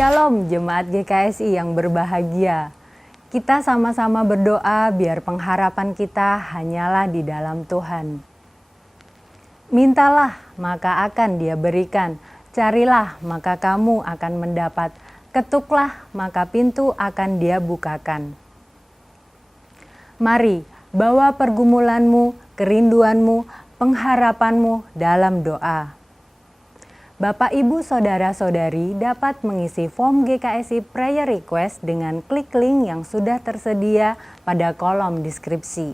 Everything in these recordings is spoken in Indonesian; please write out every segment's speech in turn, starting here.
Shalom Jemaat GKSI yang berbahagia. Kita sama-sama berdoa biar pengharapan kita hanyalah di dalam Tuhan. Mintalah maka akan Dia berikan, carilah maka kamu akan mendapat, ketuklah maka pintu akan Dia bukakan. Mari bawa pergumulanmu, kerinduanmu, pengharapanmu dalam doa. Bapak, Ibu, Saudara-saudari dapat mengisi form GKSI Prayer Request dengan klik link yang sudah tersedia pada kolom deskripsi.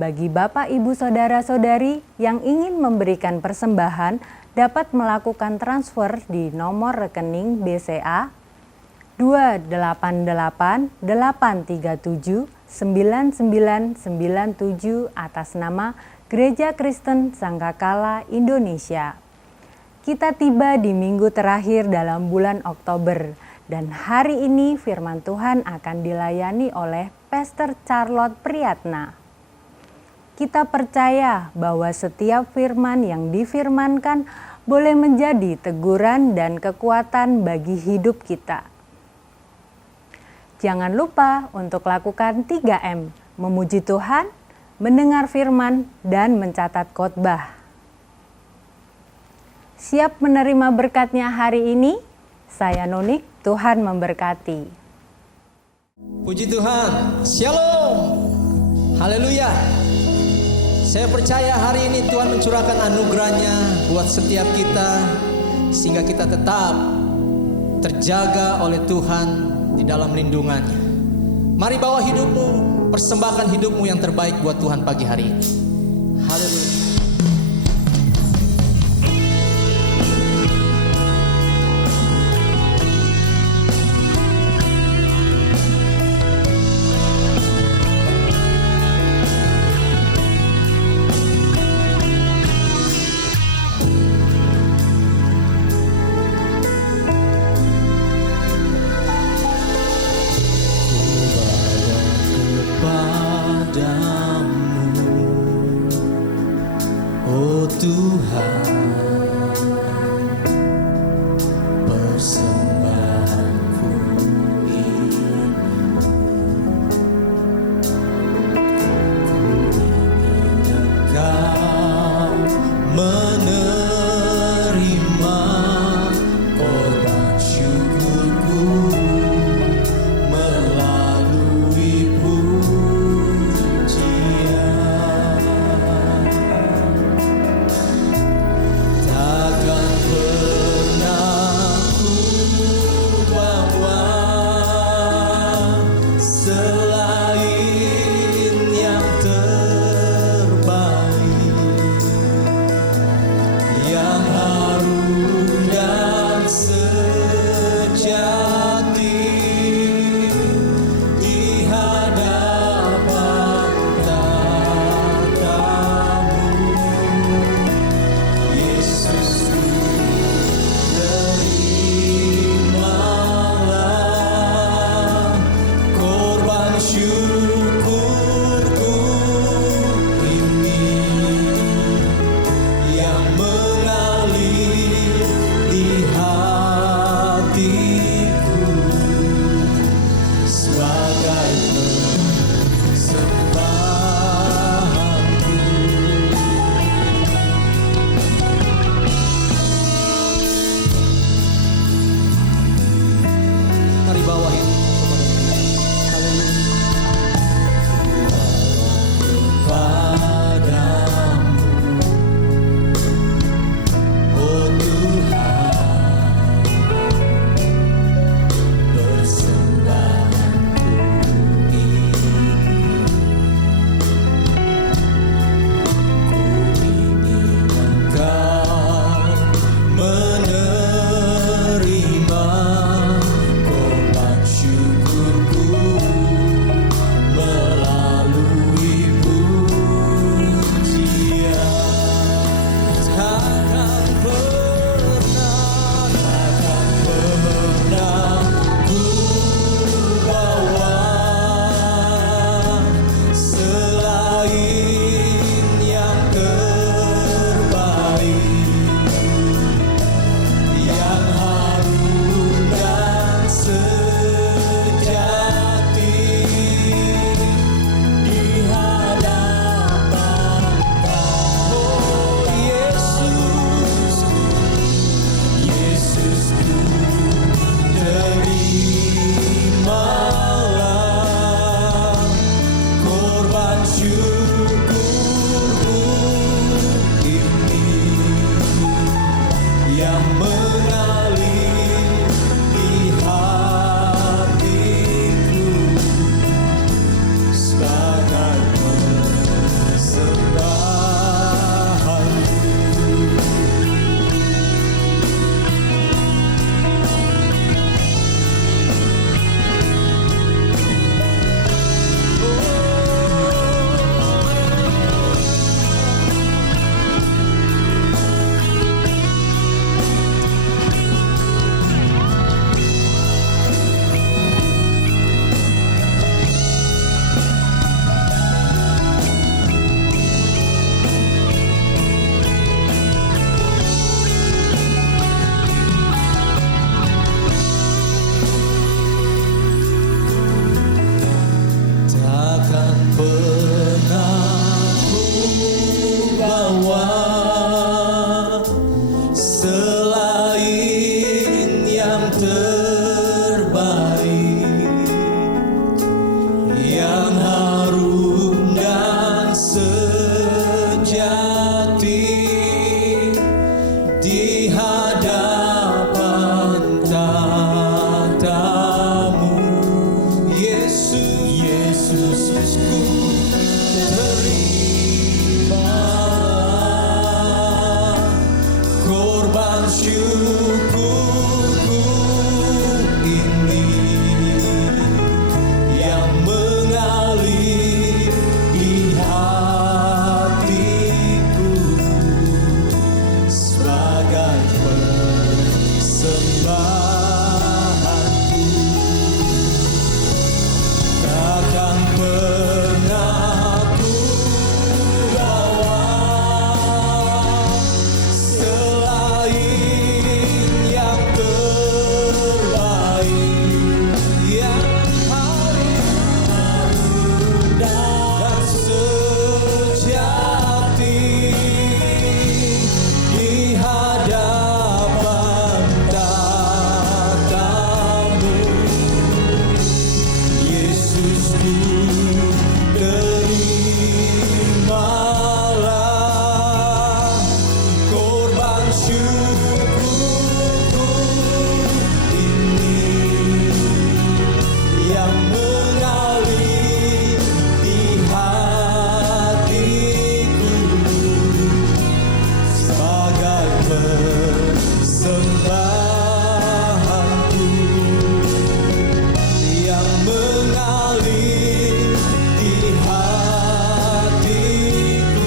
Bagi Bapak, Ibu, Saudara-saudari yang ingin memberikan persembahan dapat melakukan transfer di nomor rekening BCA 288379997 atas nama Gereja Kristen Sangkakala Indonesia. Kita tiba di minggu terakhir dalam bulan Oktober dan hari ini firman Tuhan akan dilayani oleh Pastor Charlotte Priyatna. Kita percaya bahwa setiap firman yang difirmankan boleh menjadi teguran dan kekuatan bagi hidup kita. Jangan lupa untuk lakukan 3M, memuji Tuhan, mendengar firman, dan mencatat khotbah. Siap menerima berkatnya hari ini? Saya Nonik, Tuhan memberkati. Puji Tuhan, Shalom, Haleluya. Saya percaya hari ini Tuhan mencurahkan anugerahnya buat setiap kita, sehingga kita tetap terjaga oleh Tuhan di dalam lindungannya. Mari bawa hidupmu, persembahkan hidupmu yang terbaik buat Tuhan pagi hari ini. Haleluya. yang mengalir di hatiku sebagai persembahan. Takkan pernah ku bawa selain yang terbaik, yang harum dan sejati di hadapan tatamu. Yesusku, terima korban syukurku ini yang mengalir di hatiku sebagai persembahanku. Takkan pernah ku bawa selain yang terbaik, yang harum dan sejati di hadapan tatamu. Yesusku, terimalah korban syukurku ini yang mengalir di hatiku sebagai persembahanku, yang mengalir di hatiku,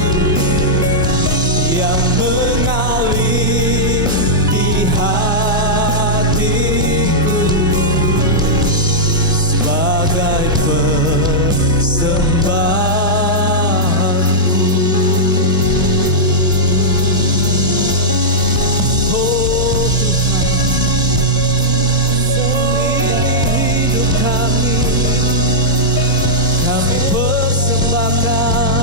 yang mengalir di hatiku sebagai persembahanku. Oh Tuhan, ini hidup kami persembahkan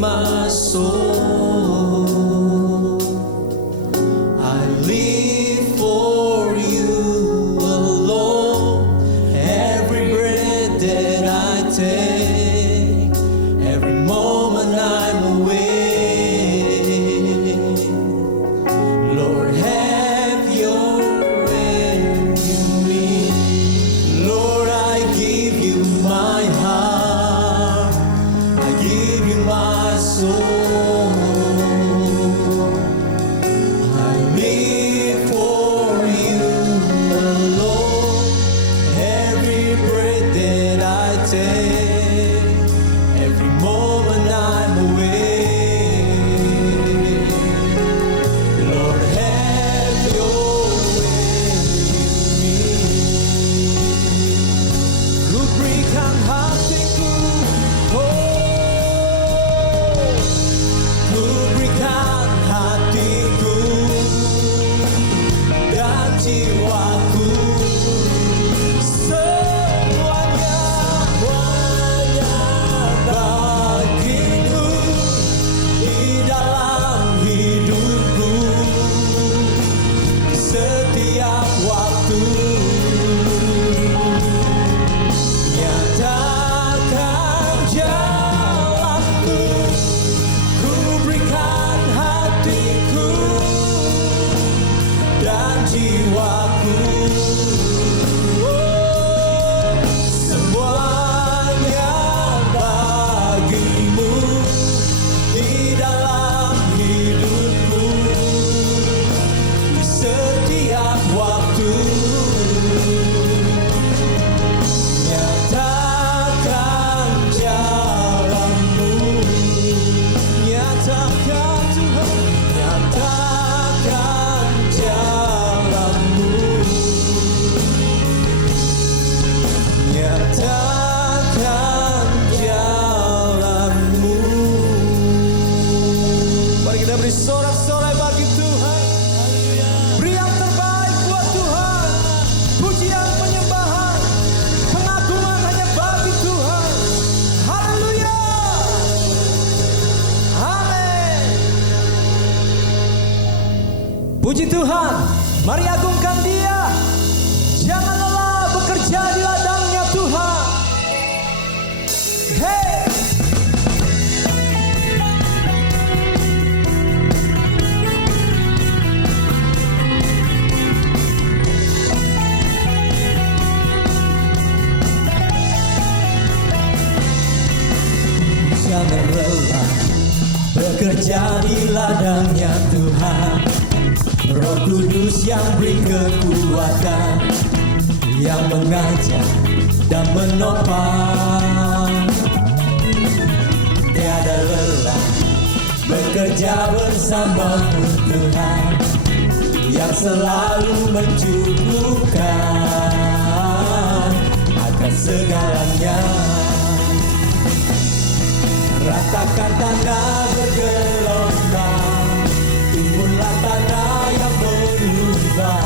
my soul. I live for you alone. Every Puji Tuhan, mari agungkan Dia. Jangan lelah bekerja di ladangnya Tuhan. Hey! Jangan lelah bekerja di ladangnya Tuhan. Roh Kudus yang beri kekuatan, yang mengajar dan menopang. Tiada lelah bekerja bersamamu Tuhan, yang selalu mencukupkan akan segalanya. Ratakan tanah bergelombang, timbullah tanah yang berubah,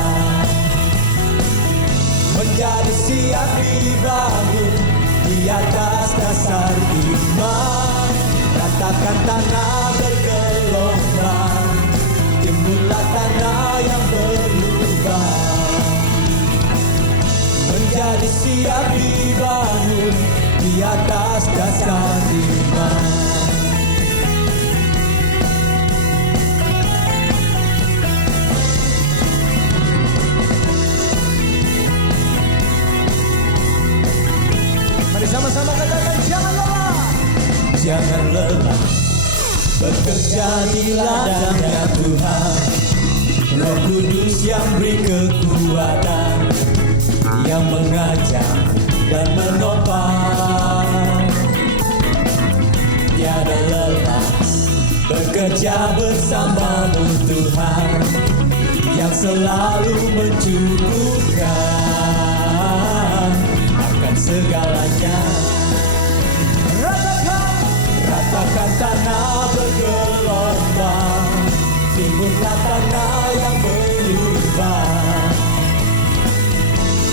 menjadi siap dibangun di atas dasar iman. Ratakan tanah bergelombang, timbullah tanah yang berubah, menjadi siap dibangun di atas dasar iman. Mari sama-sama katakan, jangan lelah. Jangan lelah bekerja di ladangnya Tuhan. Roh Kudus yang beri kekuatan, yang mengajar dan menopang. Tiada lelah bekerja bersamamu Tuhan, yang selalu mencukupkan akan segalanya. Ratakan tanah bergelombang, timbullah tanah yang berubah,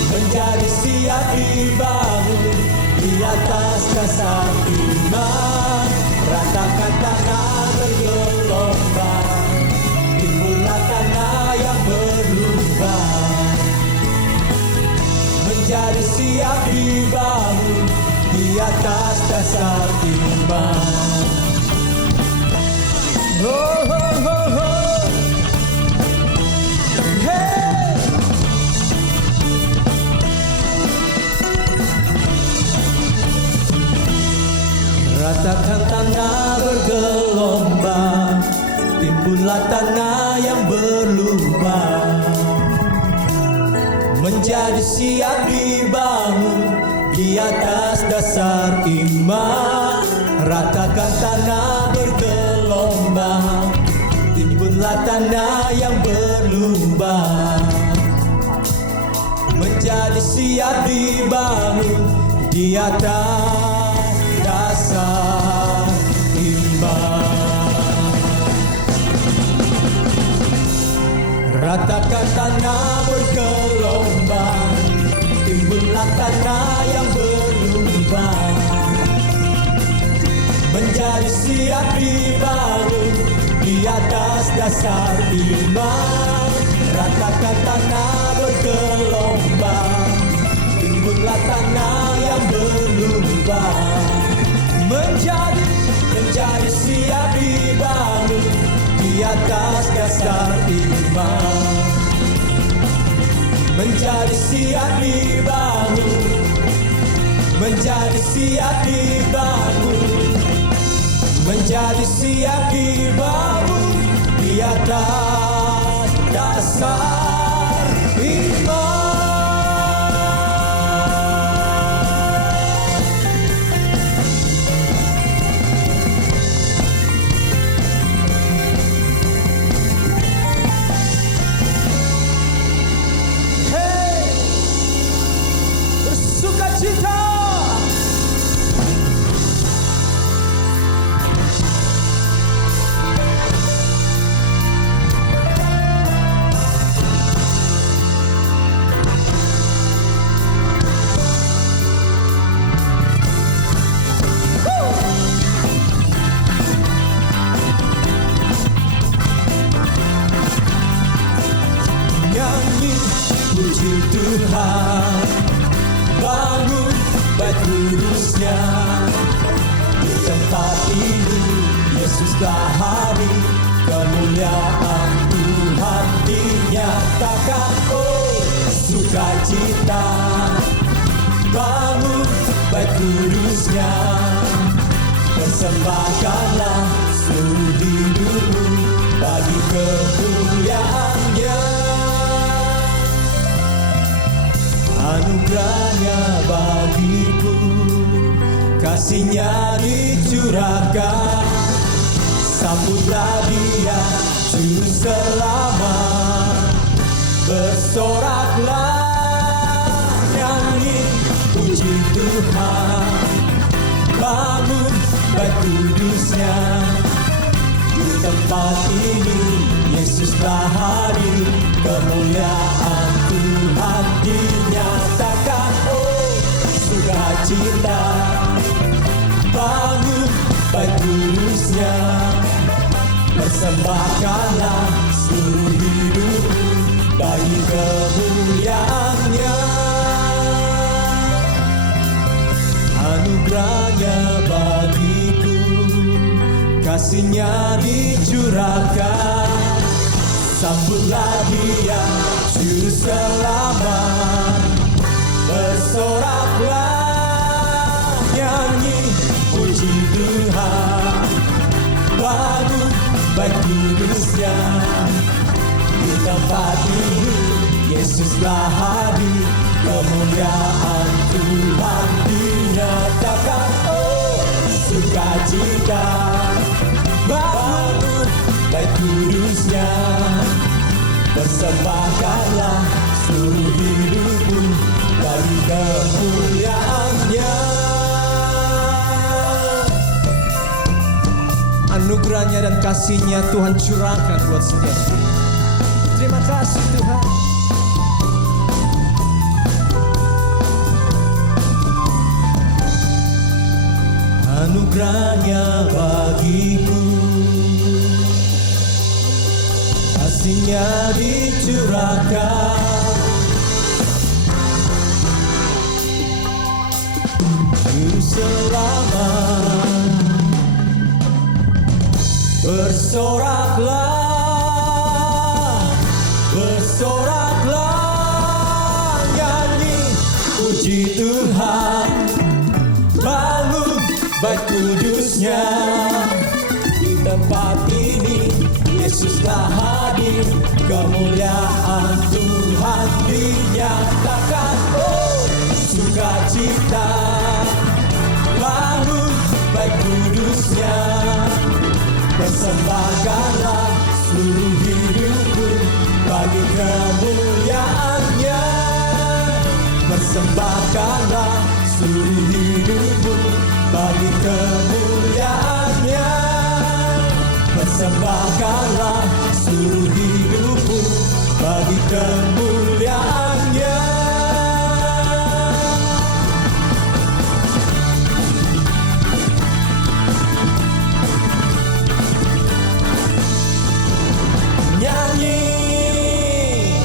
menjadi siap dibangun di atas dasar iman. Ratakan tanah bergelombang, timbullah tanah yang berubah, menjadi siap dibangun di atas dasar iman. Oh, oh, oh, oh. Hey! Ratakan tanah bergelombang, timbullah tanah yang berlubang, menjadi siap dibangun di atas dasar iman. Ratakan tanah bergelombang, timbullah tanah yang berlubang, menjadi siap dibangun di atas dasar iman. Ratakan tanah bergelombang, timbullah tanah yang berlubang, menjadi siap dibangun di atas dasar iman. Ratakan tanah bergelombang, timbullah tanah yang berlubang, menjadi siap dibangun di atas dasar iman. Menjadi siap dibangun, menjadi siap dibangun, menjadi siap dibangun di atas dasar iman. Bersukacita. baik kudusnya. Di tempat ini Yesus telah hadir, kemuliaan Tuhan dinyatakan. Oh, sukacita, bangun baik kudusnya. Persembahkanlah seluruh hidupmu bagi kemuliaan-Nya. Anugerahnya bagiku, kasih-Nya dicurahkan. Sambutlah Dia, Juru Selamat. Bersoraklah, nyanyi puji Tuhan. Bangun baik kudusnya. Di tempat ini Yesus telah hadir, kemuliaan Tuhan dinyatakan. Oh, sukacita, bangun baik kudusnya. Persembahkanlah seluruh hidupmu bagi kemuliaan-Nya. Anugerahnya bagiku, kasih-Nya dicurahkan. Sambutlah Dia, Juru Selamat. Bersoraklah, nyanyi puji Tuhan. Bangun baik kudusnya. Di tempat ini Yesus telah hadir, kemuliaan Tuhan dinyatakan. Oh, sukacita, bangun baik kudusnya. Persembahkanlah seluruh hidupmu bagi kemuliaan-Nya. Anugerahnya dan kasih-Nya Tuhan curahkan buat setiap kita. Terima kasih Tuhan. Anugerahnya bagiku, kasih-Nya dicurahkan. Juru Selamat. Bersoraklah, bersoraklah, nyanyi puji Tuhan. Bangun baik kudusnya. Di tempat ini Yesus telah hadir, kemuliaan Tuhan dinyatakan. Oh, sukacita, bangun baik kudusnya. Persembahkanlah seluruh hidupku bagi kemuliaan-Nya. Persembahkanlah seluruh hidupku bagi kemuliaan-Nya. Persembahkanlah seluruh hidupku bagi kemuliaan-Nya. Nyanyi,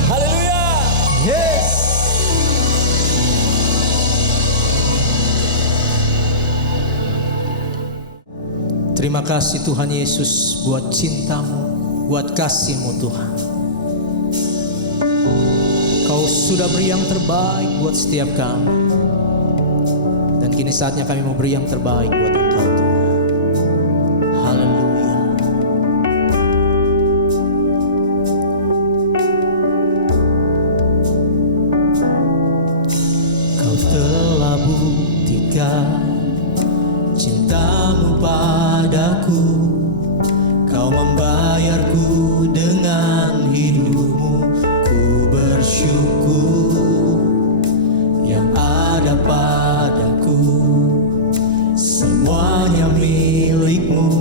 haleluya, yes. Terima kasih Tuhan Yesus buat cinta-Mu, buat kasih-Mu Tuhan. Kau sudah beri yang terbaik buat setiap kami. Dan kini saatnya kami mau beri yang terbaik buat Engkau Tuhan. Haleluya. Telah buktikan cinta-Mu padaku. Kau membayarku dengan hidup-Mu. Ku bersyukur yang ada padaku. Semuanya milik-Mu.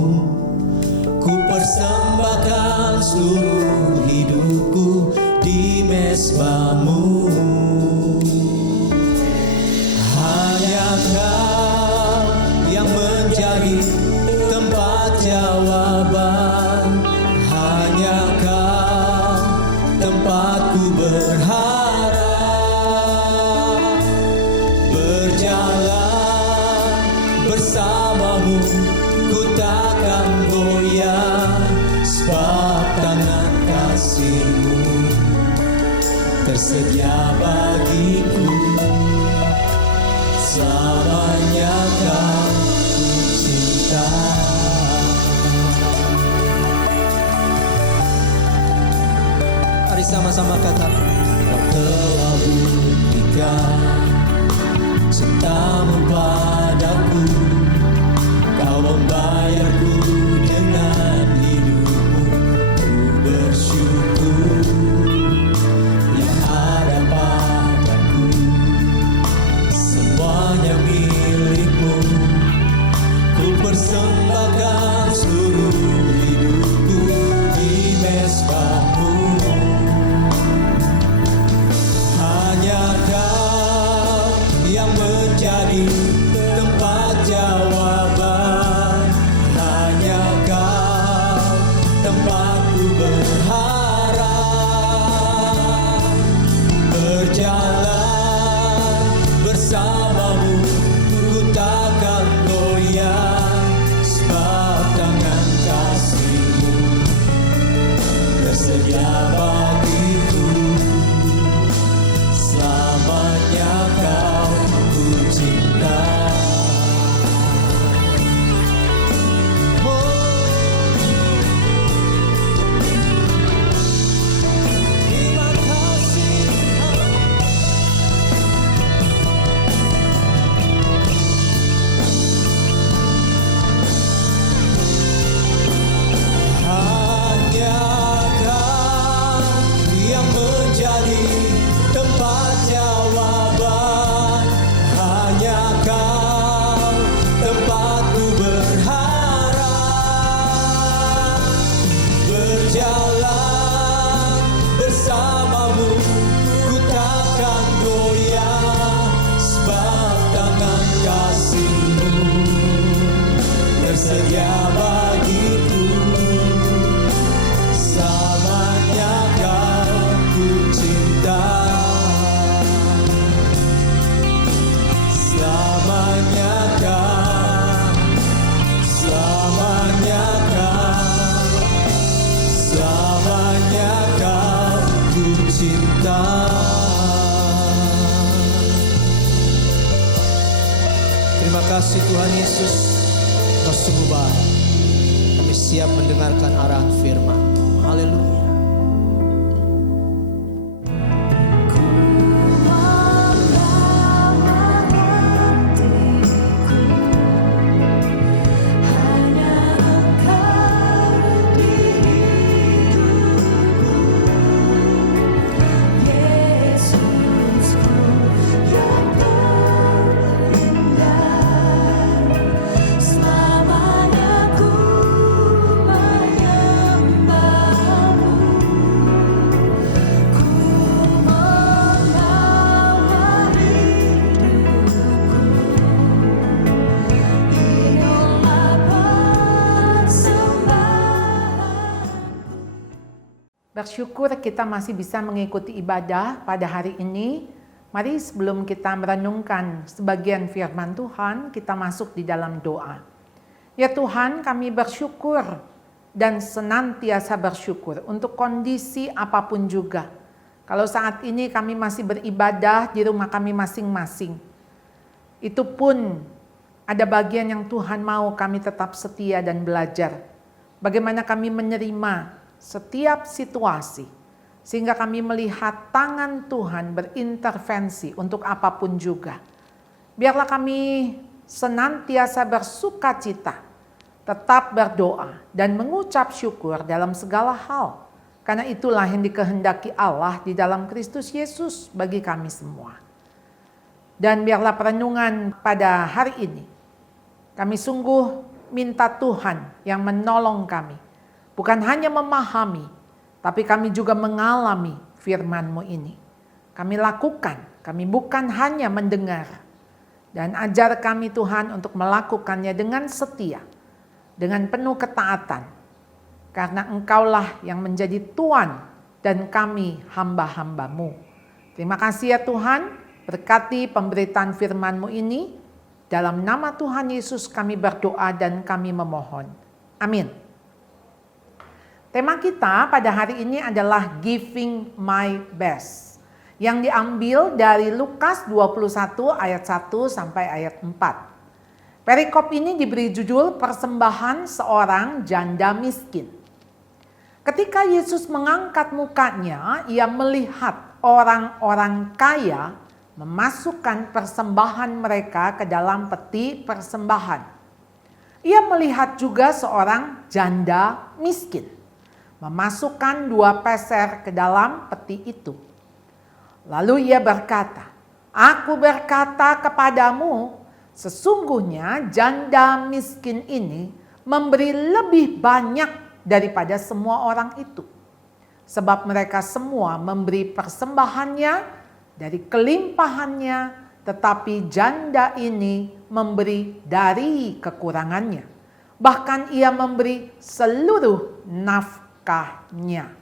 Ku persembahkan seluruh hidupku di mezbah-Mu. Hanya Kau yang menjadi tempat jawaban. Hanya Kau tempatku berharap. Berjalan bersamamu ku takkan goyah, sebab tangan kasih-Mu tersedia bagiku. Selamanya Kau ku cinta. Mari sama-sama katakan, Kau telah buktikan cinta-Mu padaku. Kau membayarku dengan hidup-Mu. Ku bersyukur yang ada padaku, semuanya milik-Mu. Ku persembahkan seluruh hidupku di mezbah-Mu. Hanya Kau yang menjadi tempat jawaban. Hanya Kau tempatku berharap. Berjalan bersama-Mu ku takkan goyah, sebab tangan kasih-Mu tersedia bagiku. Selamanya Kau ku cinta. Terima kasih Tuhan. Hanya Kau yang menjadi tempat jawaban. Hanya Kau tempatku berharap. Berjalan bersama-Mu ku takkan goyah, sebab tangan kasih-Mu tersedia bagiku. Selamanya Kau ku cinta. Selamanya Kau, selamanya Kau, selamanya Kau ku cinta. Terima kasih Tuhan Yesus, Kau sungguh baik. Kami siap mendengarkan arahan firman. Haleluya. Bersyukur kita masih bisa mengikuti ibadah pada hari ini. Mari sebelum kita merenungkan sebagian firman Tuhan, kita masuk di dalam doa. Ya Tuhan, kami bersyukur dan senantiasa bersyukur untuk kondisi apapun juga. Kalau saat ini kami masih beribadah di rumah kami masing-masing, itu pun ada bagian yang Tuhan mau kami tetap setia dan belajar. Bagaimana kami menerima setiap situasi, sehingga kami melihat tangan Tuhan berintervensi untuk apapun juga. Biarlah kami senantiasa bersuka cita, tetap berdoa dan mengucap syukur dalam segala hal. Karena itulah yang dikehendaki Allah di dalam Kristus Yesus bagi kami semua. Dan biarlah perenungan pada hari ini, kami sungguh minta Tuhan yang menolong kami. Bukan hanya memahami, tapi kami juga mengalami firman-Mu ini. Kami lakukan, kami bukan hanya mendengar. Dan ajar kami Tuhan untuk melakukannya dengan setia, dengan penuh ketaatan. Karena Engkaulah yang menjadi Tuhan dan kami hamba-hamba-Mu. Terima kasih ya Tuhan, berkati pemberitaan firman-Mu ini. Dalam nama Tuhan Yesus kami berdoa dan kami memohon. Amin. Tema kita pada hari ini adalah Giving My Best, yang diambil dari Lukas 21 ayat 1 sampai ayat 4. Perikop ini diberi judul persembahan seorang janda miskin. Ketika Yesus mengangkat mukanya, ia melihat orang-orang kaya memasukkan persembahan mereka ke dalam peti persembahan. Ia melihat juga seorang janda miskin memasukkan 2 peser ke dalam peti itu. Lalu ia berkata, "Aku berkata kepadamu, sesungguhnya janda miskin ini memberi lebih banyak daripada semua orang itu. Sebab mereka semua memberi persembahannya dari kelimpahannya, tetapi janda ini memberi dari kekurangannya. Bahkan ia memberi seluruh nafkahnya."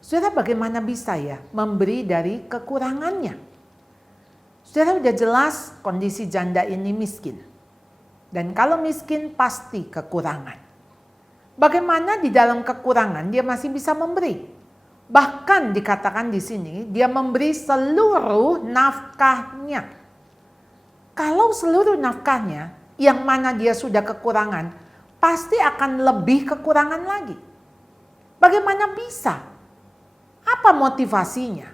Saudara, bagaimana bisa ya memberi dari kekurangannya? Saudara, udah jelas kondisi janda ini miskin. Dan kalau miskin pasti kekurangan. Bagaimana di dalam kekurangan dia masih bisa memberi? Bahkan dikatakan di sini dia memberi seluruh nafkahnya. Kalau seluruh nafkahnya yang mana dia sudah kekurangan, pasti akan lebih kekurangan lagi. Bagaimana bisa? Apa motivasinya?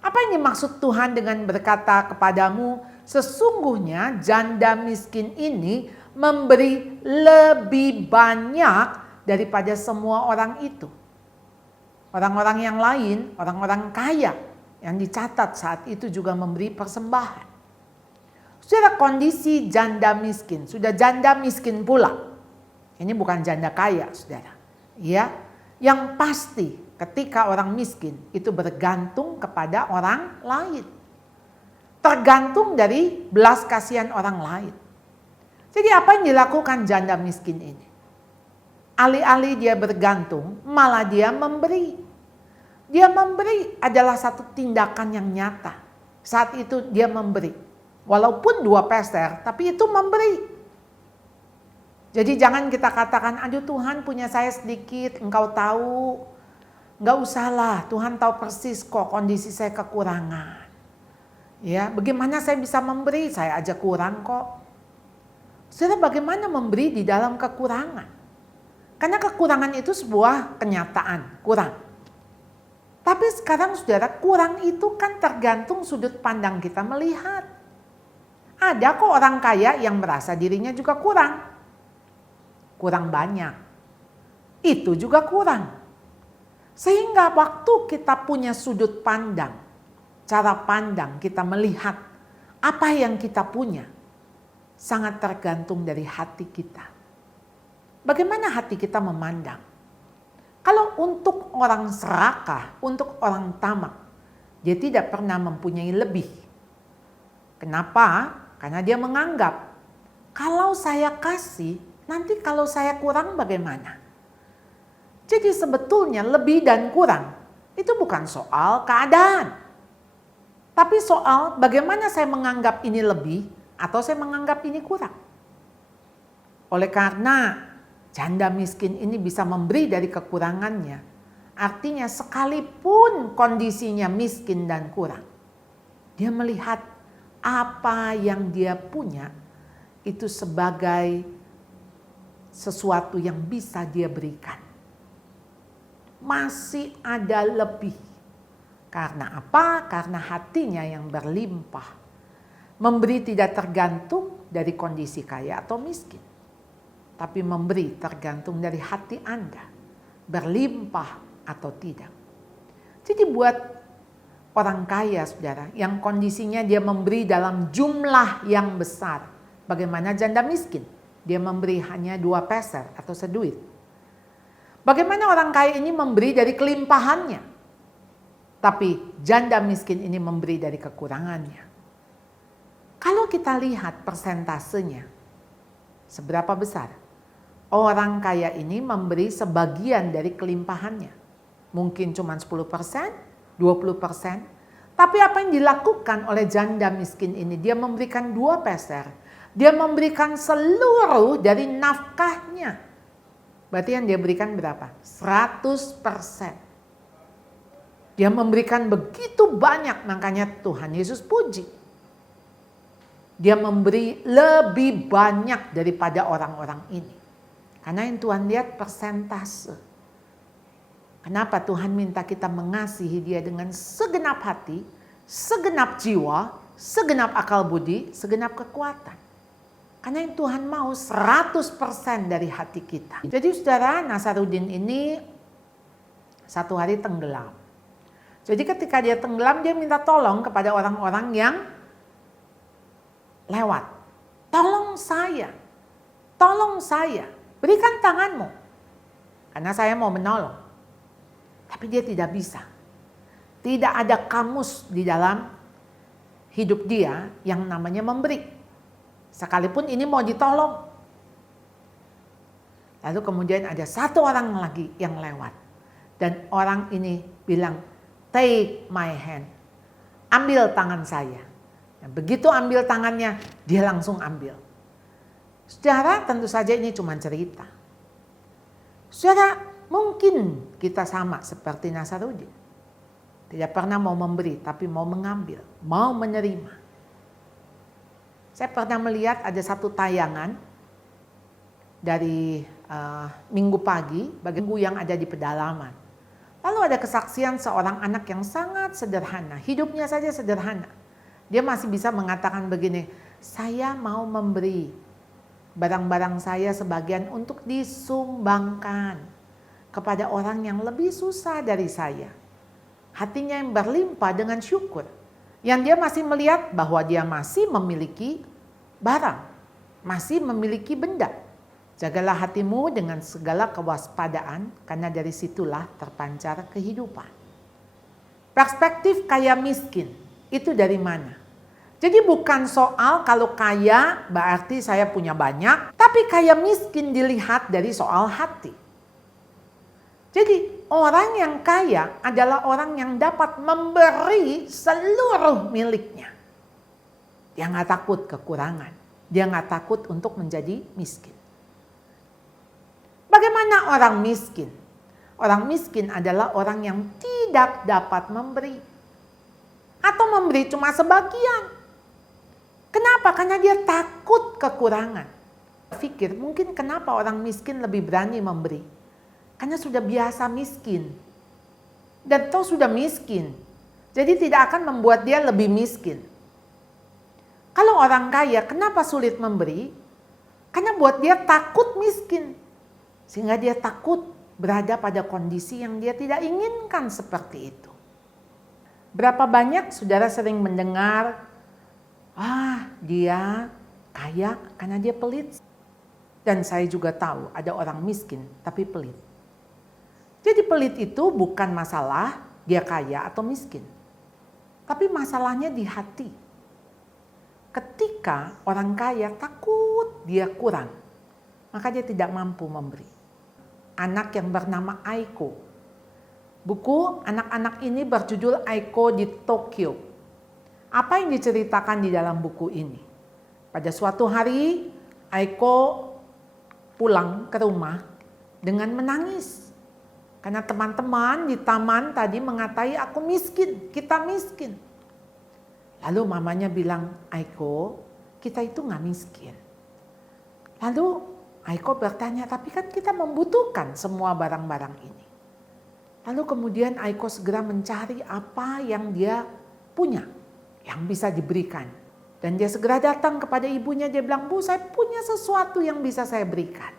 Apa yang dimaksud Tuhan dengan berkata kepadamu, sesungguhnya janda miskin ini memberi lebih banyak daripada semua orang itu? Orang-orang yang lain, orang-orang kaya yang dicatat saat itu juga memberi persembahan. Sudah kondisi janda miskin, sudah janda miskin pula. Ini bukan janda kaya, saudara. Ya, yang pasti ketika orang miskin itu bergantung kepada orang lain. Tergantung dari belas kasihan orang lain. Jadi apa yang dilakukan janda miskin ini? Alih-alih dia bergantung, malah dia memberi. Dia memberi adalah satu tindakan yang nyata. Saat itu dia memberi. Walaupun 2 peser, tapi itu memberi. Jadi jangan kita katakan, aduh Tuhan punya saya sedikit, engkau tahu. Enggak usahlah, Tuhan tahu persis kok kondisi saya kekurangan. Ya, bagaimana saya bisa memberi? Saya aja kurang kok. Saudara, bagaimana memberi di dalam kekurangan? Karena kekurangan itu sebuah kenyataan, kurang. Tapi sekarang saudara, kurang itu kan tergantung sudut pandang kita melihat. Ada kok orang kaya yang merasa dirinya juga kurang. Kurang banyak. Itu juga kurang. Sehingga waktu kita punya sudut pandang, cara pandang kita melihat apa yang kita punya, sangat tergantung dari hati kita. Bagaimana hati kita memandang? Kalau untuk orang serakah, untuk orang tamak, dia tidak pernah mempunyai lebih. Kenapa? Karena dia menganggap, kalau saya kasih, nanti kalau saya kurang bagaimana? Jadi sebetulnya lebih dan kurang itu bukan soal keadaan. Tapi soal bagaimana saya menganggap ini lebih atau saya menganggap ini kurang. Oleh karena janda miskin ini bisa memberi dari kekurangannya. Artinya sekalipun kondisinya miskin dan kurang, dia melihat apa yang dia punya itu sebagai sesuatu yang bisa dia berikan. Masih ada lebih. Karena apa? Karena hatinya yang berlimpah. Memberi tidak tergantung dari kondisi kaya atau miskin. Tapi memberi tergantung dari hati Anda. Berlimpah atau tidak. Jadi buat orang kaya saudara, yang kondisinya dia memberi dalam jumlah yang besar. Bagaimana janda miskin? Dia memberi hanya 2 peser atau seduit. Bagaimana orang kaya ini memberi dari kelimpahannya? Tapi janda miskin ini memberi dari kekurangannya. Kalau kita lihat persentasenya, seberapa besar? Orang kaya ini memberi sebagian dari kelimpahannya. Mungkin cuma 10%, 20%, Tapi apa yang dilakukan oleh janda miskin ini? Dia memberikan 2 peser. Dia memberikan seluruh dari nafkahnya. Berarti yang dia berikan berapa? 100%. Dia memberikan begitu banyak, makanya Tuhan Yesus puji. Dia memberi lebih banyak daripada orang-orang ini. Karena yang Tuhan lihat persentase. Kenapa Tuhan minta kita mengasihi dia dengan segenap hati, segenap jiwa, segenap akal budi, segenap kekuatan. Karena yang Tuhan mau 100% dari hati kita. Jadi saudara, Nasarudin ini satu hari tenggelam. Jadi ketika dia tenggelam, dia minta tolong kepada orang-orang yang lewat. Tolong saya, berikan tanganmu. Karena saya mau menolong. Tapi dia tidak bisa. Tidak ada kamus di dalam hidup dia yang namanya memberi. Sekalipun ini mau ditolong. Lalu kemudian ada satu orang lagi yang lewat. Dan orang ini bilang, take my hand. Ambil tangan saya. Dan begitu ambil tangannya, dia langsung ambil. Saudara, tentu saja ini cuma cerita. Saudara, mungkin kita sama seperti Nasarudin. Tidak pernah mau memberi, tapi mau mengambil, mau menerima. Saya pernah melihat ada satu tayangan dari minggu pagi, bagi minggu yang ada di pedalaman. Lalu ada kesaksian seorang anak yang sangat sederhana, hidupnya saja sederhana. Dia masih bisa mengatakan begini, saya mau memberi barang-barang saya sebagian untuk disumbangkan kepada orang yang lebih susah dari saya. Hatinya yang berlimpah dengan syukur. Yang dia masih melihat bahwa dia masih memiliki barang, masih memiliki benda. Jagalah hatimu dengan segala kewaspadaan, karena dari situlah terpancar kehidupan. Perspektif kaya miskin, itu dari mana? Jadi bukan soal kalau kaya berarti saya punya banyak, tapi kaya miskin dilihat dari soal hati. Jadi orang yang kaya adalah orang yang dapat memberi seluruh miliknya. Dia nggak takut kekurangan, dia nggak takut untuk menjadi miskin. Bagaimana orang miskin? Orang miskin adalah orang yang tidak dapat memberi. Atau memberi cuma sebagian. Kenapa? Karena dia takut kekurangan. Pikir mungkin kenapa orang miskin lebih berani memberi. Karena sudah biasa miskin. Dan toh sudah miskin. Jadi tidak akan membuat dia lebih miskin. Kalau orang kaya kenapa sulit memberi? Karena buat dia takut miskin. Sehingga dia takut berada pada kondisi yang dia tidak inginkan seperti itu. Berapa banyak saudara sering mendengar, dia kaya karena dia pelit. Dan saya juga tahu ada orang miskin tapi pelit. Jadi pelit itu bukan masalah dia kaya atau miskin. Tapi masalahnya di hati. Ketika orang kaya takut dia kurang, maka dia tidak mampu memberi. Anak yang bernama Aiko. Buku anak-anak ini berjudul Aiko di Tokyo. Apa yang diceritakan di dalam buku ini? Pada suatu hari, Aiko pulang ke rumah dengan menangis. Karena teman-teman di taman tadi mengatai aku miskin, kita miskin. Lalu mamanya bilang, Aiko, kita itu nggak miskin. Lalu Aiko bertanya, tapi kan kita membutuhkan semua barang-barang ini. Lalu kemudian Aiko segera mencari apa yang dia punya, yang bisa diberikan. Dan dia segera datang kepada ibunya, dia bilang, Bu, saya punya sesuatu yang bisa saya berikan.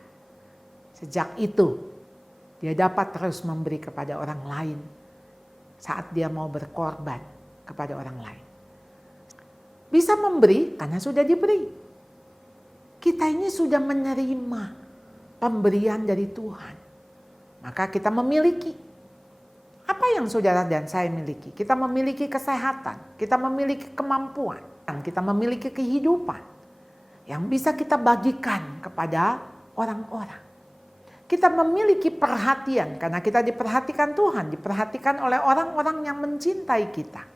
Sejak itu, dia dapat terus memberi kepada orang lain saat dia mau berkorban kepada orang lain. Bisa memberi karena sudah diberi. Kita ini sudah menerima pemberian dari Tuhan. Maka kita memiliki. Apa yang saudara dan saya miliki? Kita memiliki kesehatan, kita memiliki kemampuan, kita memiliki kehidupan yang bisa kita bagikan kepada orang-orang. Kita memiliki perhatian karena kita diperhatikan Tuhan, diperhatikan oleh orang-orang yang mencintai kita.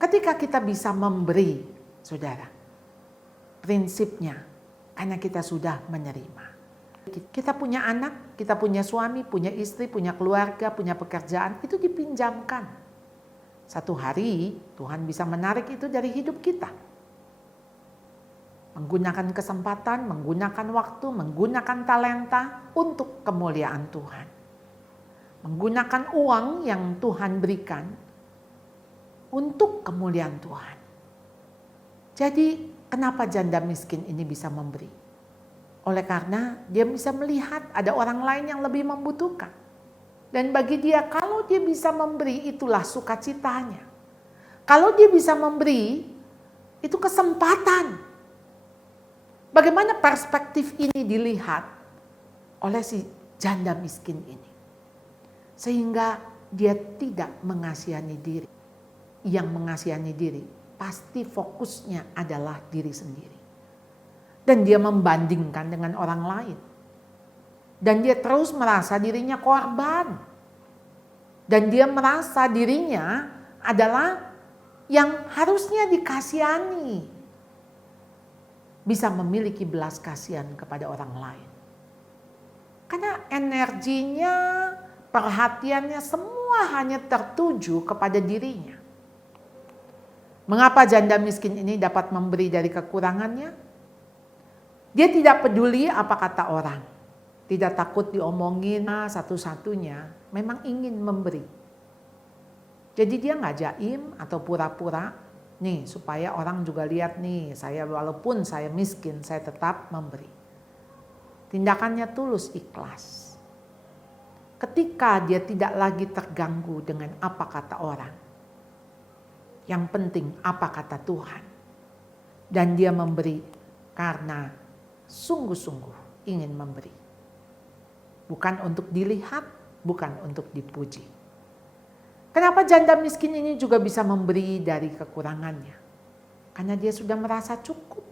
Ketika kita bisa memberi, saudara, prinsipnya karena kita sudah menerima. Kita punya anak, kita punya suami, punya istri, punya keluarga, punya pekerjaan, itu dipinjamkan. Satu hari Tuhan bisa menarik itu dari hidup kita. Menggunakan kesempatan, menggunakan waktu, menggunakan talenta untuk kemuliaan Tuhan. Menggunakan uang yang Tuhan berikan untuk kemuliaan Tuhan. Jadi kenapa janda miskin ini bisa memberi? Oleh karena dia bisa melihat ada orang lain yang lebih membutuhkan. Dan bagi dia kalau dia bisa memberi itulah sukacitanya. Kalau dia bisa memberi itu kesempatan. Bagaimana perspektif ini dilihat oleh si janda miskin ini. Sehingga dia tidak mengasihani diri. Yang mengasihani diri pasti fokusnya adalah diri sendiri. Dan dia membandingkan dengan orang lain. Dan dia terus merasa dirinya korban. Dan dia merasa dirinya adalah yang harusnya dikasihani. Bisa memiliki belas kasihan kepada orang lain. Karena energinya, perhatiannya semua hanya tertuju kepada dirinya. Mengapa janda miskin ini dapat memberi dari kekurangannya? Dia tidak peduli apa kata orang. Tidak takut diomongin, satu-satunya memang ingin memberi. Jadi dia nggak jaim atau pura-pura, nih supaya orang juga lihat nih, saya walaupun saya miskin, saya tetap memberi. Tindakannya tulus ikhlas. Ketika dia tidak lagi terganggu dengan apa kata orang. Yang penting apa kata Tuhan. Dan dia memberi karena sungguh-sungguh ingin memberi. Bukan untuk dilihat, bukan untuk dipuji. Kenapa janda miskin ini juga bisa memberi dari kekurangannya? Karena dia sudah merasa cukup.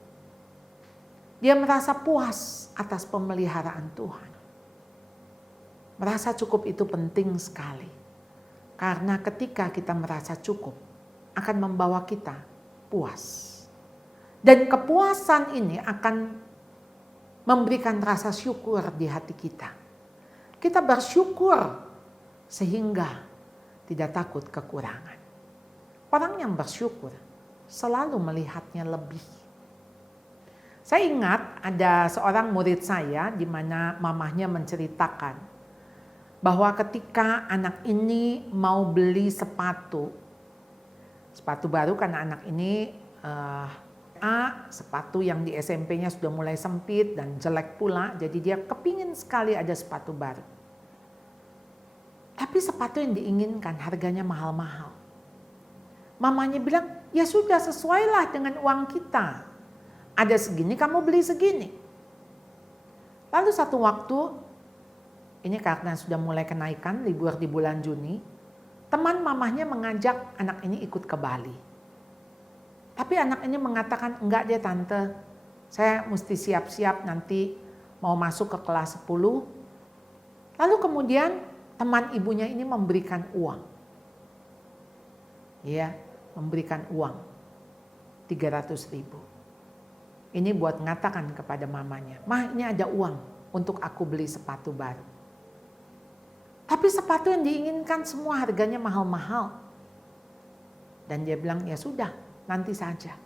Dia merasa puas atas pemeliharaan Tuhan. Merasa cukup itu penting sekali. Karena ketika kita merasa cukup, akan membawa kita puas. Dan kepuasan ini akan memberikan rasa syukur di hati kita. Kita bersyukur sehingga tidak takut kekurangan. Orang yang bersyukur selalu melihatnya lebih. Saya ingat ada seorang murid saya di mana mamahnya menceritakan bahwa ketika anak ini mau beli sepatu baru karena anak ini sepatu yang di SMP-nya sudah mulai sempit dan jelek pula, jadi dia kepingin sekali ada sepatu baru. Tapi sepatu yang diinginkan harganya mahal-mahal. Mamanya bilang, ya sudah sesuailah dengan uang kita. Ada segini, kamu beli segini. Lalu satu waktu, ini karena sudah mulai kenaikan, libur di bulan Juni, teman mamahnya mengajak anak ini ikut ke Bali. Tapi anak ini mengatakan, enggak deh tante, saya mesti siap-siap nanti mau masuk ke kelas 10. Lalu kemudian teman ibunya ini memberikan uang. Ya, memberikan uang 300.000. Ini buat mengatakan kepada mamanya, "Mah, ini ada uang untuk aku beli sepatu baru." Tapi sepatu yang diinginkan semua harganya mahal-mahal. Dan dia bilang, ya sudah, nanti saja.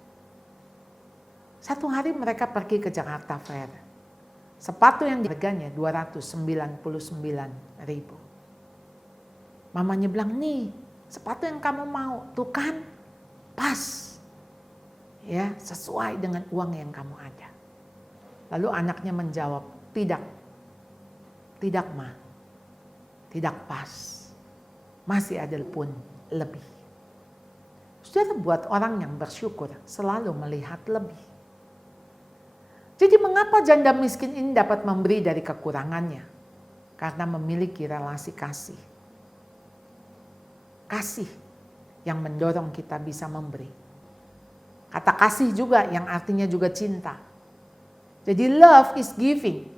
Satu hari mereka pergi ke Jakarta Fair. Sepatu yang harganya 299.000. Mamanya bilang, nih sepatu yang kamu mau, tuh kan pas. Ya, sesuai dengan uang yang kamu ada. Lalu anaknya menjawab, tidak Ma, tidak pas. Masih ada pun lebih. Saudara, buat orang yang bersyukur selalu melihat lebih. Jadi mengapa janda miskin ini dapat memberi dari kekurangannya? Karena memiliki relasi kasih. Kasih yang mendorong kita bisa memberi. Kata kasih juga yang artinya juga cinta. Jadi love is giving.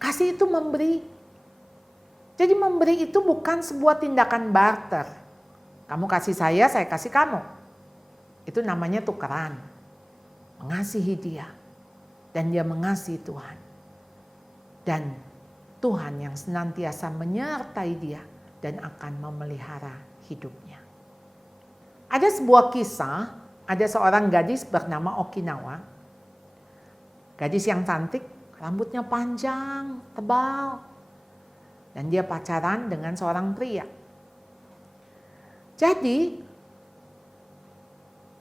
Kasih itu memberi. Jadi memberi itu bukan sebuah tindakan barter. Kamu kasih saya kasih kamu. Itu namanya tukeran. Mengasihi dia. Dan dia mengasihi Tuhan. Dan Tuhan yang senantiasa menyertai dia dan akan memelihara hidupnya. Ada sebuah kisah, ada seorang gadis bernama Okinawa. Gadis yang cantik, rambutnya panjang, tebal. Dan dia pacaran dengan seorang pria. Jadi,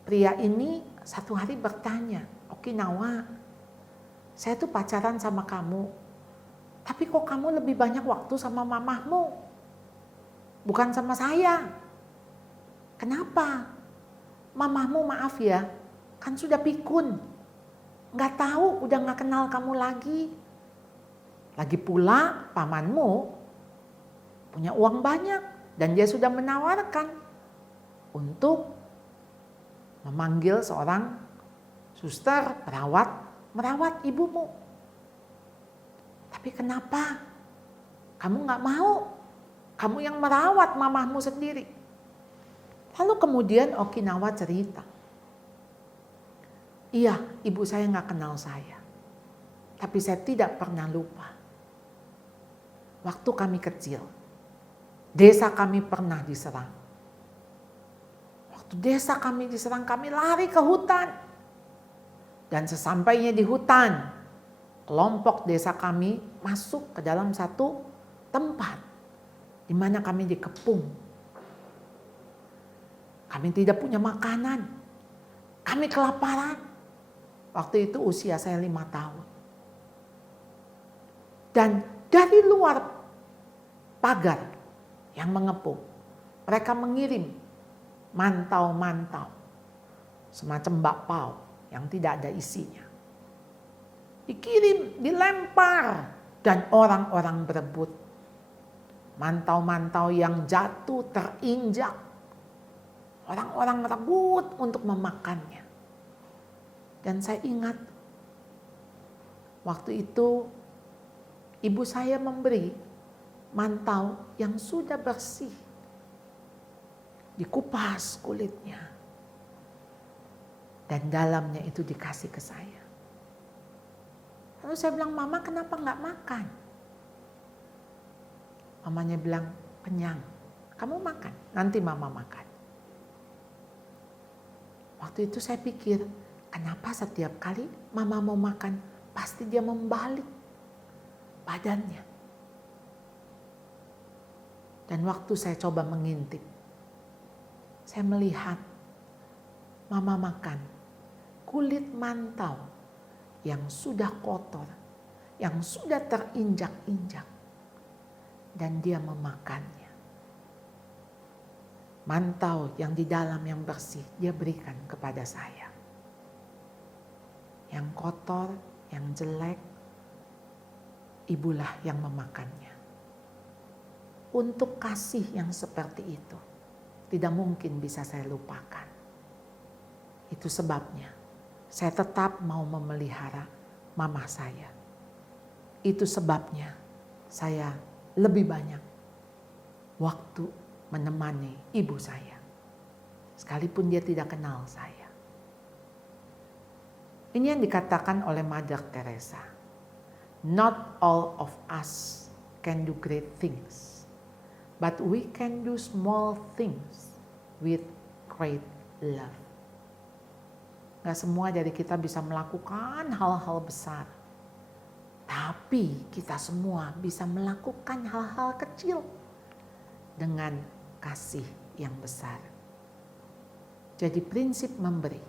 pria ini satu hari bertanya, Okinawa, saya tuh pacaran sama kamu, tapi kok kamu lebih banyak waktu sama mamahmu, bukan sama saya. Kenapa? Mamahmu maaf ya, kan sudah pikun. Nggak tahu, udah nggak kenal kamu lagi. Lagi pula pamanmu punya uang banyak dan dia sudah menawarkan untuk memanggil seorang suster merawat ibumu. Tapi kenapa kamu nggak mau? Kamu yang merawat mamahmu sendiri. Lalu kemudian Okinawa cerita. Iya, ibu saya nggak kenal saya. Tapi saya tidak pernah lupa. Waktu kami kecil, desa kami pernah diserang. Waktu desa kami diserang, kami lari ke hutan. Dan sesampainya di hutan, kelompok desa kami masuk ke dalam satu tempat di mana kami dikepung. Kami tidak punya makanan. Kami kelaparan. Waktu itu usia saya 5 tahun. Dan dari luar pagar yang mengepung, mereka mengirim mantau-mantau, semacam bakpao yang tidak ada isinya. Dikirim, dilempar, dan orang-orang berebut. Mantau-mantau yang jatuh terinjak. Orang-orang rebut untuk memakannya. Dan saya ingat, waktu itu ibu saya memberi mantau yang sudah bersih. Dikupas kulitnya. Dan dalamnya itu dikasih ke saya. Lalu saya bilang, Mama kenapa nggak makan? Mamanya bilang, kenyang. Kamu makan, nanti Mama makan. Waktu itu saya pikir, kenapa setiap kali Mama mau makan, pasti dia membalik badannya. Dan waktu saya coba mengintip, saya melihat Mama makan kulit mantau yang sudah kotor, yang sudah terinjak-injak. Dan dia memakannya. Mantau yang di dalam yang bersih, dia berikan kepada saya. Yang kotor, yang jelek, ibulah yang memakannya. Untuk kasih yang seperti itu, tidak mungkin bisa saya lupakan. Itu sebabnya saya tetap mau memelihara mama saya. Itu sebabnya saya lebih banyak waktu menemani ibu saya. Sekalipun dia tidak kenal saya. Ini yang dikatakan oleh Mother Teresa. Not all of us can do great things, but we can do small things with great love. Gak semua dari kita bisa melakukan hal-hal besar. Tapi kita semua bisa melakukan hal-hal kecil dengan kasih yang besar. Jadi prinsip memberi.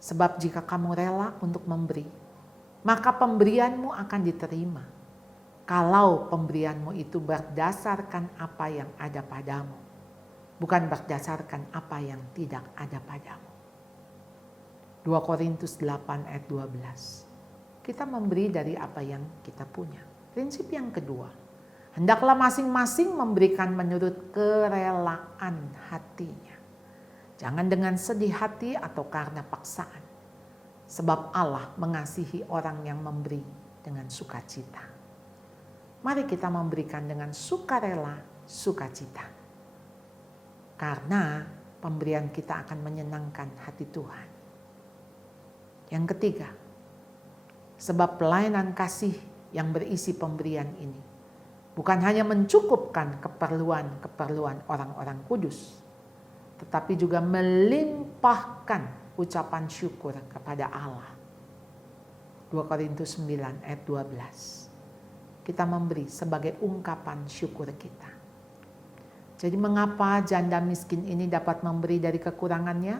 Sebab jika kamu rela untuk memberi, maka pemberianmu akan diterima. Kalau pemberianmu itu berdasarkan apa yang ada padamu, bukan berdasarkan apa yang tidak ada padamu. 2 Korintus 8 ayat 12. Kita memberi dari apa yang kita punya. Prinsip yang kedua, hendaklah masing-masing memberikan menurut kerelaan hatinya. Jangan dengan sedih hati atau karena paksaan. Sebab Allah mengasihi orang yang memberi dengan sukacita. Mari kita memberikan dengan sukarela, sukacita. Karena pemberian kita akan menyenangkan hati Tuhan. Yang ketiga, sebab pelayanan kasih yang berisi pemberian ini bukan hanya mencukupkan keperluan-keperluan orang-orang kudus, tetapi juga melimpahkan ucapan syukur kepada Allah. 2 Korintus 9 ayat 12. Kita memberi sebagai ungkapan syukur kita. Jadi mengapa janda miskin ini dapat memberi dari kekurangannya?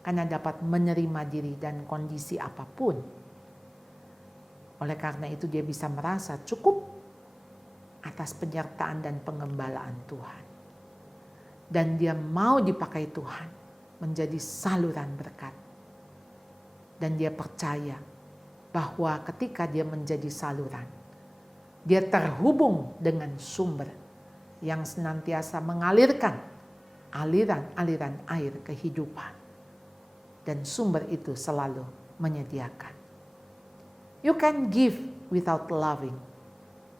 Karena dapat menerima diri dan kondisi apapun. Oleh karena itu dia bisa merasa cukup atas penyertaan dan pengembalaan Tuhan. Dan dia mau dipakai Tuhan menjadi saluran berkat. Dan dia percaya bahwa ketika dia menjadi saluran, dia terhubung dengan sumber yang senantiasa mengalirkan aliran-aliran air kehidupan. Dan sumber itu selalu menyediakan. You can give without loving,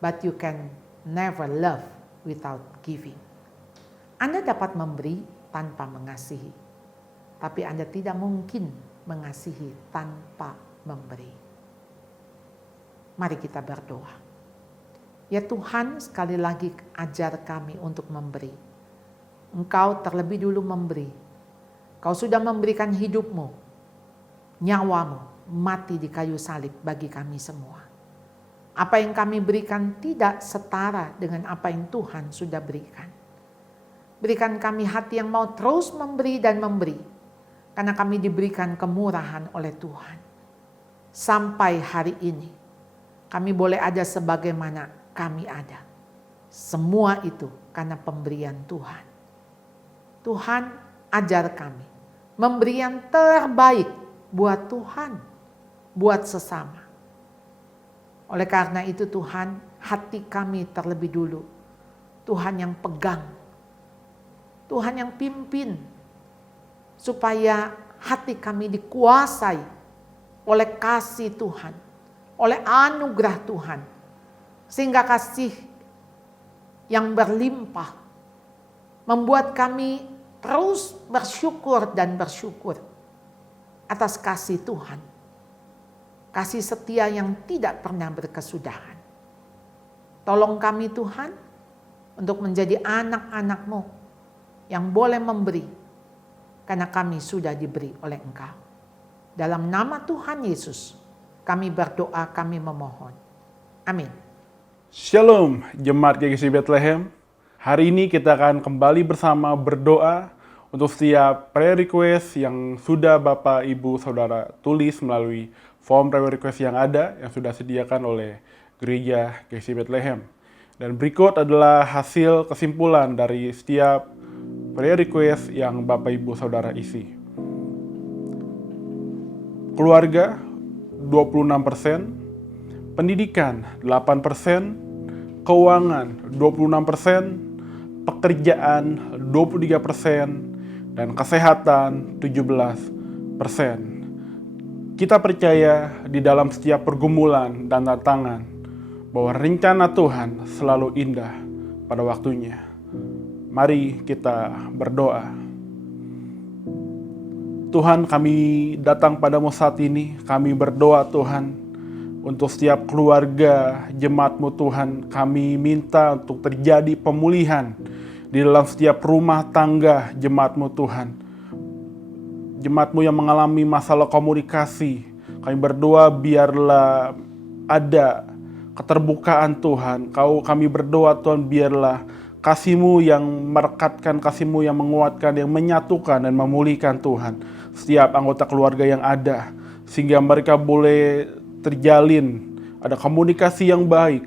but you can never love without giving. Anda dapat memberi tanpa mengasihi, tapi Anda tidak mungkin mengasihi tanpa memberi. Mari kita berdoa. Ya Tuhan, sekali lagi ajar kami untuk memberi. Engkau terlebih dulu memberi. Kau sudah memberikan hidupmu, nyawamu, mati di kayu salib bagi kami semua. Apa yang kami berikan tidak setara dengan apa yang Tuhan sudah berikan. Berikan kami hati yang mau terus memberi dan memberi, karena kami diberikan kemurahan oleh Tuhan. Sampai hari ini, kami boleh ada sebagaimana kami ada. Semua itu karena pemberian Tuhan. Tuhan, ajar kami memberi yang terbaik buat Tuhan, buat sesama. Oleh karena itu Tuhan, hati kami terlebih dulu, Tuhan yang pegang, Tuhan yang pimpin, supaya hati kami dikuasai oleh kasih Tuhan, oleh anugerah Tuhan, sehingga kasih yang berlimpah membuat kami terus bersyukur dan bersyukur atas kasih Tuhan. Kasih setia yang tidak pernah berkesudahan. Tolong kami Tuhan untuk menjadi anak-anak-Mu yang boleh memberi karena kami sudah diberi oleh Engkau. Dalam nama Tuhan Yesus kami berdoa, kami memohon. Amin. Shalom Jemaat GKC Bethlehem. Hari ini kita akan kembali bersama berdoa untuk setiap prayer request yang sudah Bapak, Ibu, Saudara tulis melalui form prayer request yang ada, yang sudah disediakan oleh Gereja GKC Bethlehem. Dan berikut adalah hasil kesimpulan dari setiap prayer request yang Bapak, Ibu, Saudara isi. Keluarga 26%, pendidikan 8%, keuangan 26%, pekerjaan 23%, dan kesehatan 17%. Kita percaya di dalam setiap pergumulan dan tantangan bahwa rencana Tuhan selalu indah pada waktunya. Mari kita berdoa. Tuhan, kami datang padamu saat ini, kami berdoa Tuhan, untuk setiap keluarga jemaat-Mu Tuhan, kami minta untuk terjadi pemulihan di dalam setiap rumah tangga jemaat-Mu Tuhan. Jemaat-Mu yang mengalami masalah komunikasi, kami berdoa biarlah ada keterbukaan Tuhan. Kami berdoa Tuhan, biarlah kasih-Mu yang merekatkan, kasih-Mu yang menguatkan, yang menyatukan dan memulihkan Tuhan setiap anggota keluarga yang ada, sehingga mereka boleh terjalin, ada komunikasi yang baik,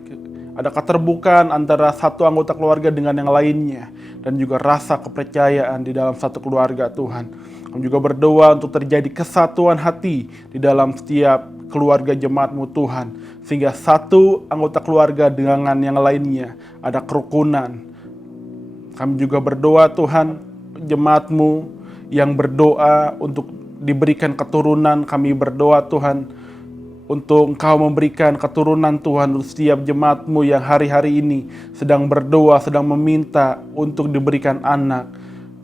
ada keterbukaan antara satu anggota keluarga dengan yang lainnya, dan juga rasa kepercayaan di dalam satu keluarga Tuhan. Kami juga berdoa untuk terjadi kesatuan hati di dalam setiap keluarga jemaat-Mu Tuhan, sehingga satu anggota keluarga dengan yang lainnya ada kerukunan. Kami juga berdoa Tuhan, jemaat-Mu yang berdoa untuk diberikan keturunan, kami berdoa Tuhan, untuk Engkau memberikan keturunan Tuhan untuk setiap jemaat-Mu yang hari-hari ini sedang berdoa, sedang meminta untuk diberikan anak.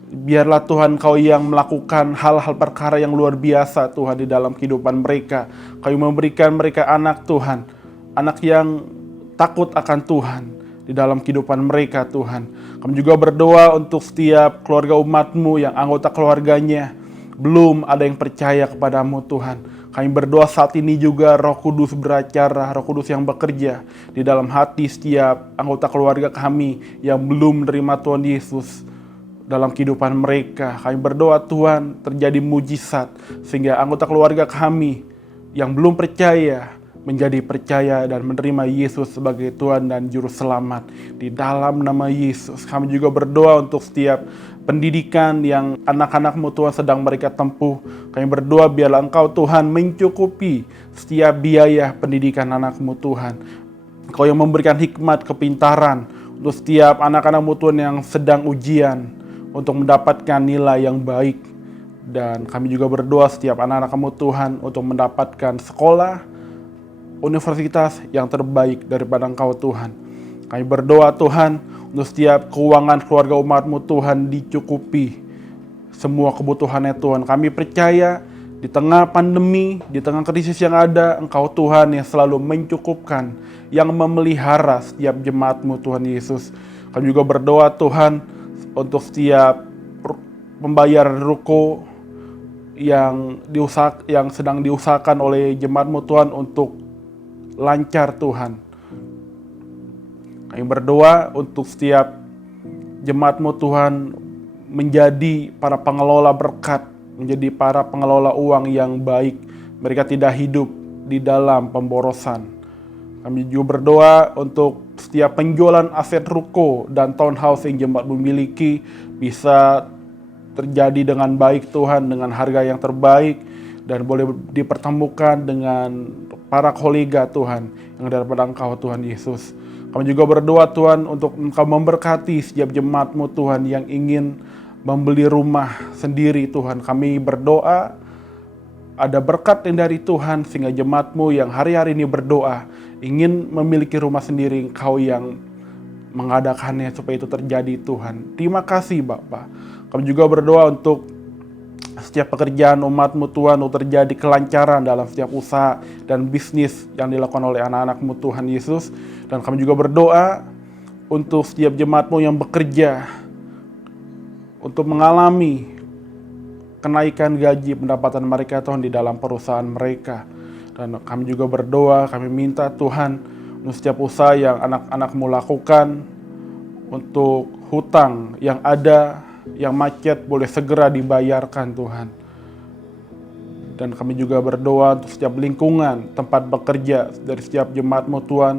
Biarlah Tuhan Kau yang melakukan hal-hal perkara yang luar biasa Tuhan di dalam kehidupan mereka. Kau yang memberikan mereka anak Tuhan, anak yang takut akan Tuhan di dalam kehidupan mereka Tuhan. Kami juga berdoa untuk setiap keluarga umat-Mu yang anggota keluarganya belum ada yang percaya kepadamu Tuhan. Kami berdoa saat ini juga Roh Kudus beracara, Roh Kudus yang bekerja di dalam hati setiap anggota keluarga kami yang belum menerima Tuhan Yesus dalam kehidupan mereka. Kami berdoa Tuhan terjadi mujizat sehingga anggota keluarga kami yang belum percaya menjadi percaya dan menerima Yesus sebagai Tuhan dan Juru Selamat. Di dalam nama Yesus, kami juga berdoa untuk setiap pendidikan yang anak-anak-Mu Tuhan sedang mereka tempuh. Kami berdoa biarlah Engkau Tuhan mencukupi setiap biaya pendidikan anak-Mu Tuhan. Engkau yang memberikan hikmat, kepintaran untuk setiap anak-anak-Mu Tuhan yang sedang ujian untuk mendapatkan nilai yang baik. Dan kami juga berdoa setiap anak-anak-Mu Tuhan untuk mendapatkan sekolah, universitas yang terbaik daripada Engkau Tuhan. Kami berdoa Tuhan untuk setiap keuangan keluarga umat-Mu Tuhan dicukupi semua kebutuhannya Tuhan. Kami percaya di tengah pandemi, di tengah krisis yang ada, Engkau Tuhan yang selalu mencukupkan, yang memelihara setiap jemaat-Mu Tuhan Yesus. Kami juga berdoa Tuhan untuk setiap pembayaran ruko yang sedang diusahakan oleh jemaat-Mu Tuhan untuk lancar Tuhan. Kami berdoa untuk setiap jemaat-Mu Tuhan menjadi para pengelola berkat, menjadi para pengelola uang yang baik. Mereka tidak hidup di dalam pemborosan. Kami juga berdoa untuk setiap penjualan aset ruko dan townhouse yang jemaat-Mu miliki bisa terjadi dengan baik Tuhan, dengan harga yang terbaik, dan boleh dipertemukan dengan para kolega Tuhan yang daripada Engkau Tuhan Yesus. Kami juga berdoa Tuhan untuk Engkau memberkati setiap jemaat-Mu Tuhan yang ingin membeli rumah sendiri Tuhan. Kami berdoa ada berkat yang dari Tuhan sehingga jemaat-Mu yang hari-hari ini berdoa ingin memiliki rumah sendiri, Engkau yang mengadakannya supaya itu terjadi Tuhan. Terima kasih Bapa. Kami juga berdoa untuk setiap pekerjaan umat-Mu Tuhan untuk terjadi kelancaran dalam setiap usaha dan bisnis yang dilakukan oleh anak-anak-Mu Tuhan Yesus. Dan kami juga berdoa untuk setiap jemaat-Mu yang bekerja untuk mengalami kenaikan gaji pendapatan mereka Tuhan di dalam perusahaan mereka. Dan kami juga berdoa, kami minta Tuhan untuk setiap usaha yang anak-anak-Mu lakukan, untuk hutang yang ada, yang macet boleh segera dibayarkan Tuhan. Dan kami juga berdoa untuk setiap lingkungan tempat bekerja dari setiap jemaat-Mu Tuhan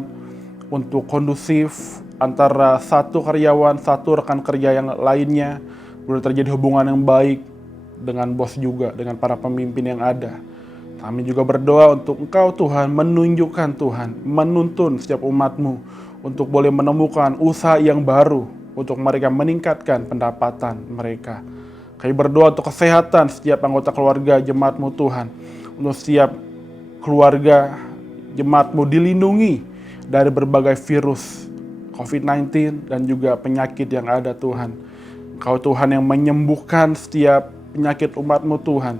untuk kondusif antara satu karyawan, satu rekan kerja yang lainnya, boleh terjadi hubungan yang baik dengan bos juga, dengan para pemimpin yang ada. Kami juga berdoa untuk Engkau Tuhan menunjukkan Tuhan, menuntun setiap umat-Mu untuk boleh menemukan usaha yang baru untuk mereka meningkatkan pendapatan mereka. Kami berdoa untuk kesehatan setiap anggota keluarga jemaat-Mu Tuhan. Untuk setiap keluarga jemaat-Mu dilindungi dari berbagai virus COVID-19 dan juga penyakit yang ada Tuhan. Engkau Tuhan yang menyembuhkan setiap penyakit umat-Mu Tuhan.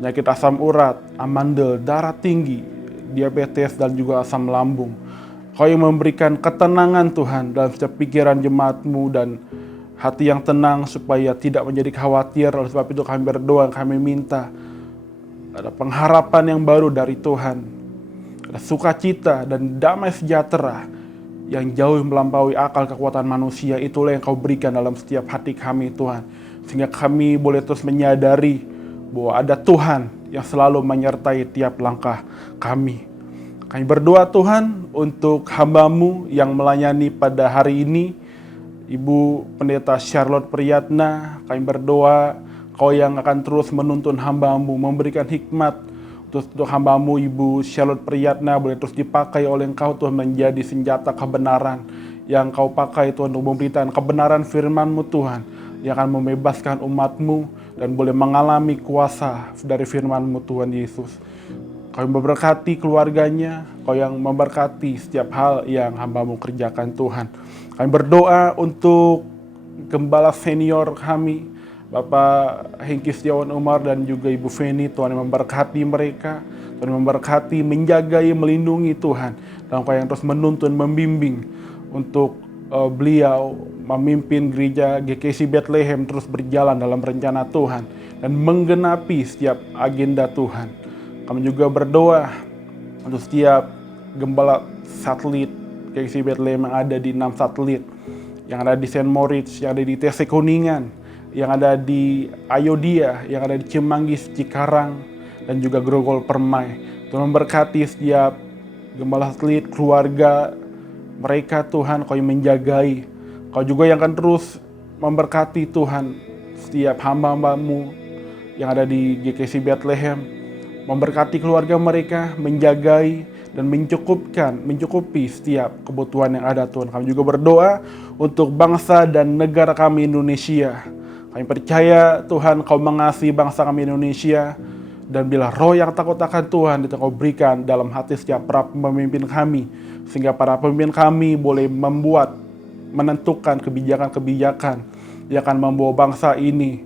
Penyakit asam urat, amandel, darah tinggi, diabetes dan juga asam lambung. Kau yang memberikan ketenangan Tuhan dalam setiap pikiran jemaat-Mu dan hati yang tenang supaya tidak menjadi khawatir. Oleh sebab itu kami berdoa, kami minta ada pengharapan yang baru dari Tuhan. Ada sukacita dan damai sejahtera yang jauh melampaui akal kekuatan manusia. Itulah yang Kau berikan dalam setiap hati kami Tuhan. Sehingga kami boleh terus menyadari bahwa ada Tuhan yang selalu menyertai tiap langkah kami. Kami berdoa Tuhan untuk hamba-Mu yang melayani pada hari ini, Ibu Pendeta Charlotte Priyatna. Kami berdoa Kau yang akan terus menuntun hamba-Mu, memberikan hikmat untuk hamba-Mu Ibu Charlotte Priyatna boleh terus dipakai oleh Engkau Tuhan menjadi senjata kebenaran yang Kau pakai Tuhan untuk memberitakan kebenaran firman-Mu Tuhan yang akan membebaskan umat-Mu dan boleh mengalami kuasa dari firman-Mu Tuhan Yesus. Kau yang memberkati keluarganya, Kau yang memberkati setiap hal yang hamba-Mu kerjakan Tuhan. Kami berdoa untuk gembala senior kami, Bapak Hengki Setiawan Umar dan juga Ibu Feni, Tuhan yang memberkati mereka, Tuhan yang memberkati, menjagai, melindungi Tuhan. Dan Engkau yang terus menuntun, membimbing untuk beliau memimpin gereja GKC Bethlehem terus berjalan dalam rencana Tuhan dan menggenapi setiap agenda Tuhan. Kami juga berdoa untuk setiap gembala satelit GKC Bethlehem yang ada di 6 satelit, yang ada di St. Moritz, yang ada di TC Kuningan, yang ada di Ayodhya, yang ada di Cimanggis, Cikarang, dan juga Grogol Permai. Tuhan memberkati setiap gembala satelit, keluarga mereka Tuhan, Kau yang menjagai. Kau juga yang akan terus memberkati Tuhan setiap hamba-hambamu yang ada di GKC Bethlehem, memberkati keluarga mereka, menjagai dan mencukupi setiap kebutuhan yang ada Tuhan. Kami juga berdoa untuk bangsa dan negara kami Indonesia. Kami percaya Tuhan Kau mengasihi bangsa kami Indonesia, dan bila roh yang takut akan Tuhan itu Kau berikan dalam hati setiap para pemimpin kami, sehingga para pemimpin kami boleh menentukan kebijakan-kebijakan yang akan membawa bangsa ini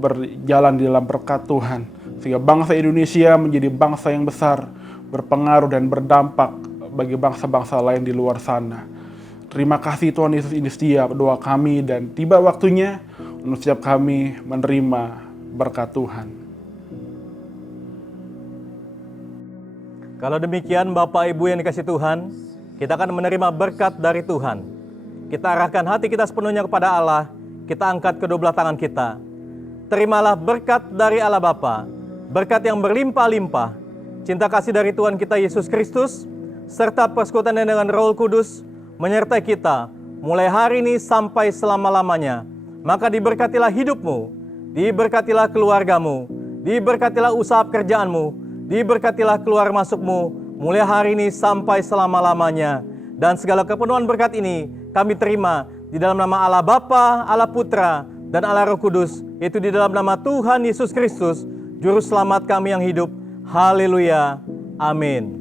berjalan di dalam berkat Tuhan, sehingga bangsa Indonesia menjadi bangsa yang besar, berpengaruh dan berdampak bagi bangsa-bangsa lain di luar sana. Terima kasih Tuhan Yesus, ini setiap doa kami dan tiba waktunya untuk setiap kami menerima berkat Tuhan. Kalau demikian Bapak Ibu yang dikasihi Tuhan, kita akan menerima berkat dari Tuhan. Kita arahkan hati kita sepenuhnya kepada Allah, kita angkat kedua belah tangan kita. Terimalah berkat dari Allah Bapa, berkat yang berlimpah-limpah, cinta kasih dari Tuhan kita Yesus Kristus, serta persekutuan dengan Roh Kudus, menyertai kita mulai hari ini sampai selama-lamanya. Maka diberkatilah hidupmu, diberkatilah keluargamu, diberkatilah usaha pekerjaanmu, diberkatilah keluar masukmu mulai hari ini sampai selama-lamanya. Dan segala kepenuhan berkat ini kami terima di dalam nama Allah Bapa, Allah Putra, dan Allah Roh Kudus, itu di dalam nama Tuhan Yesus Kristus, Juru Selamat kami yang hidup. Haleluya. Amin.